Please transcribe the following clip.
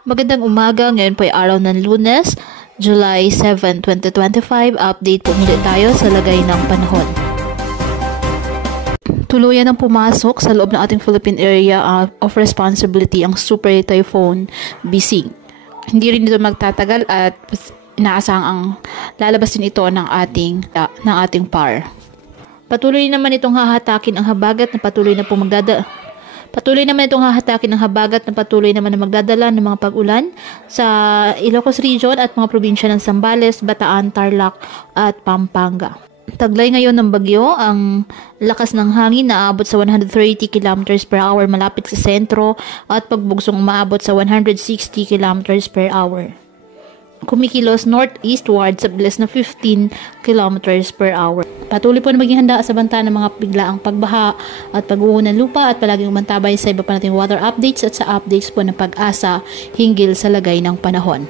Magandang umaga, ngayon po ay araw ng Lunes, July 7, 2025. Update po muli tayo sa lagay ng panahon. Tuluyan ng pumasok sa loob ng ating Philippine Area of Responsibility ang Super Typhoon Bising. Hindi rin ito magtatagal at inaasahang ang lalabas din ito ng ating PAR. Patuloy naman itong hahatakin ang habagat na patuloy naman na magdadala ng mga pag-ulan sa Ilocos Region at mga probinsya ng Zambales, Bataan, Tarlac at Pampanga. Taglay ngayon ng bagyo ang lakas ng hangin na aabot sa 130 km per hour malapit sa sentro at pagbugsong umaabot sa 160 km per hour. Kumikilos northeastward sa bilis na 15 km per hour. Patuloy po na maging handa sa banta ng mga biglaang pagbaha at pag-uho ng lupa at palaging umantabay sa iba pa nating weather updates at sa updates po ng Pag-asa hinggil sa lagay ng panahon.